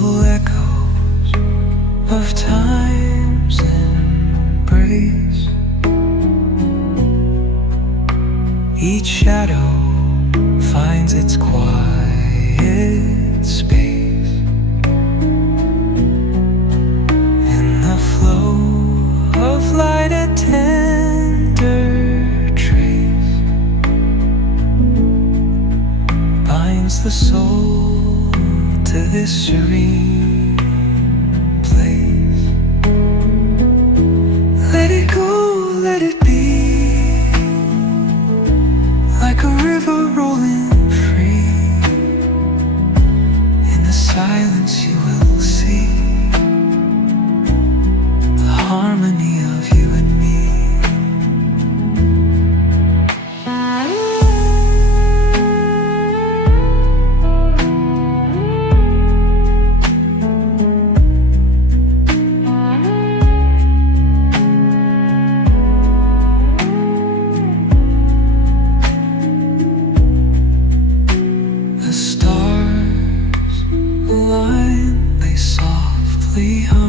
Gentle echoes of time's embrace. Each shadow finds its quiet space in the flow of light, a tender trace binds the soul to this serene place. Let it go, let it be, like a river rolling free. In the silence you will see the harmony of you and me. The stars align, they softly hum.